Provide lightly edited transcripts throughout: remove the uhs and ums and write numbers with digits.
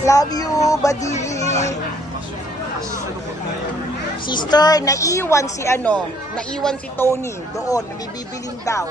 Love you, buddy. Sister, naiwan si Tony doon, nabibiling daw.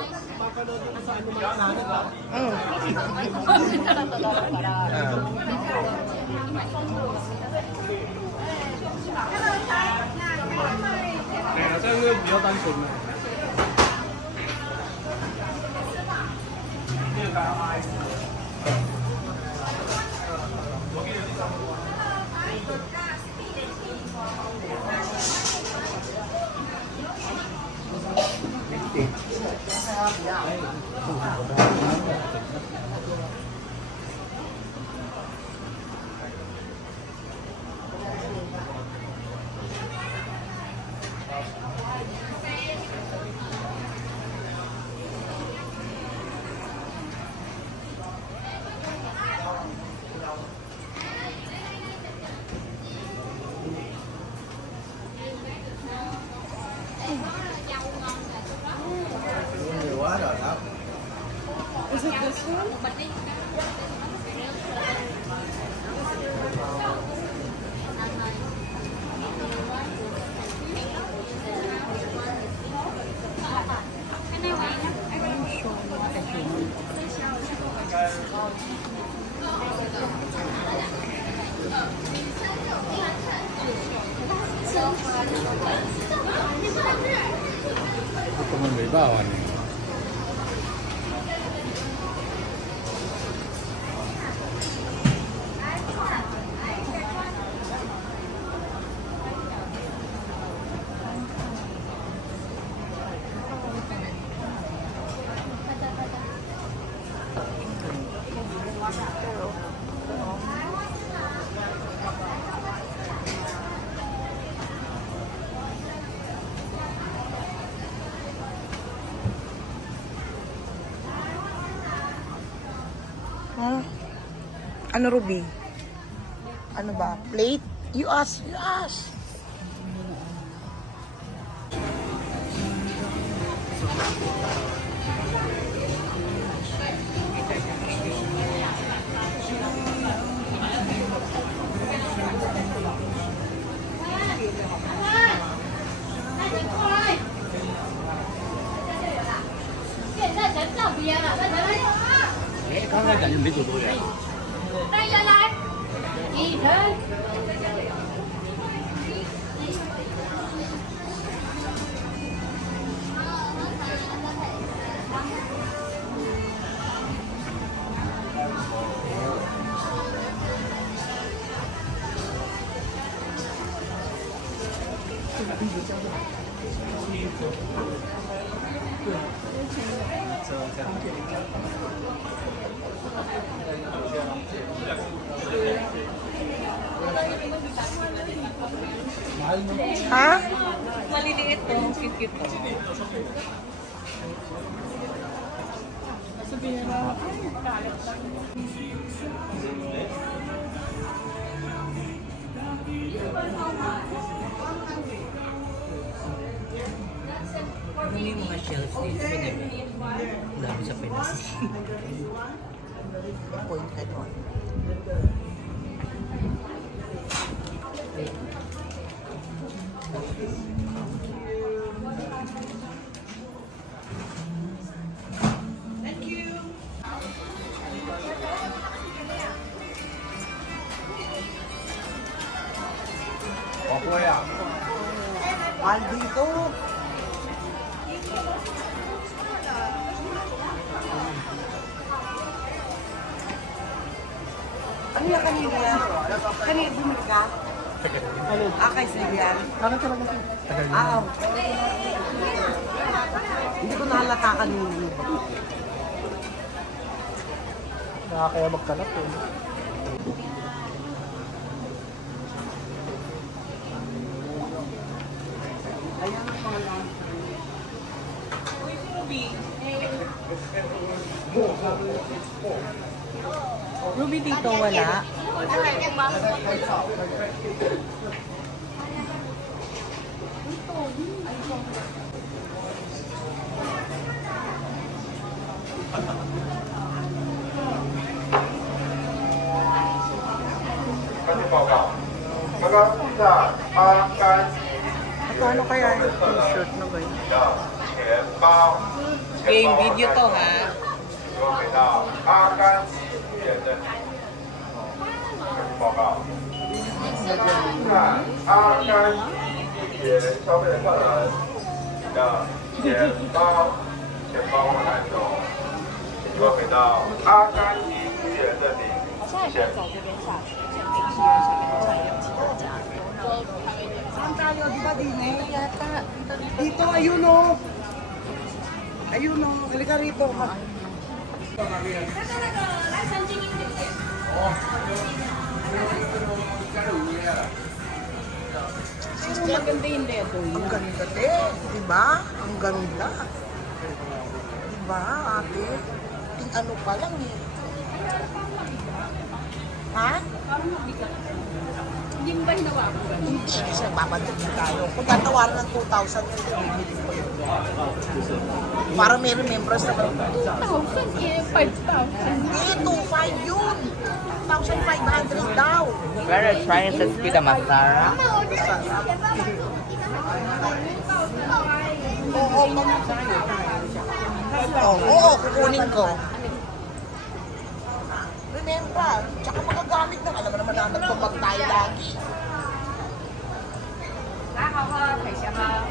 Is it this one? Teman may bawan nih. Ano, Ruby? Ano ba? Plate? You ask.刚才感觉没走多远。带下来，一层。Ha? Maliliit po, cute po. Sabihin na, kalat lang. shells dito, hindi ba? Dami sa Pinas. Point ka doon. Opo yan. Mahal dito. Ano yung kanina yan? Kanina bumili ka? Kay Sirian? Ano talaga? Tagal niya. Hindi ko nahalata kanina. Nakakaya magkalap eh. Ayan ang pangalan. Ruby dito wala. Paano kaya yung t-shirt na ba yun? Game video to ha. 给到阿甘西医院的报告。看阿甘西医院消费的客人的钱包往哪走？提供给到阿甘西医院这里。钱。 Saan tayo? Di ba din eh? Yata. Dito, ayun o. Ayun o. Halika rito. Maganda yung dedo Ang yun. ganda din. Diba? Ang ganda. Diba, ate? Ting ano pa lang eh. Ha? Hindi mo ba hinawa ko? Hindi. Kasi babandot na tayo. Kung tatawaran ng 2,000 yun, bibili ko yun. Para may remembrance naman. 2,000 eh, 5,000. Hindi, 2,500 yun. 2,500 daw. Pero trying to speed the masara. Oo, oo, kukunin ko. Remember, tsaka magagamit na. Alam mo naman natin kung mag tayo lagi. 来，好好睇下哈。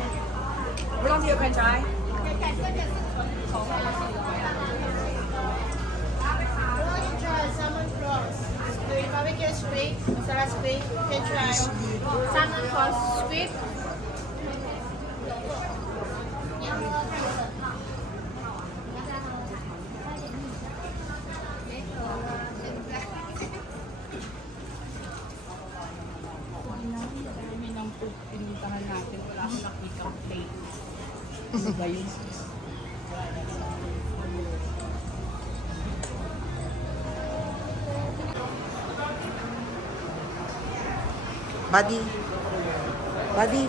唔諗住要佢仔。 Salmon claws. Barbecue squid, masala squid. Can try. Salmon claws squid. Dami ng food pinuntahan natin. Wala akong nakita ang plate. Ano ba yun? Buddy. Buddy.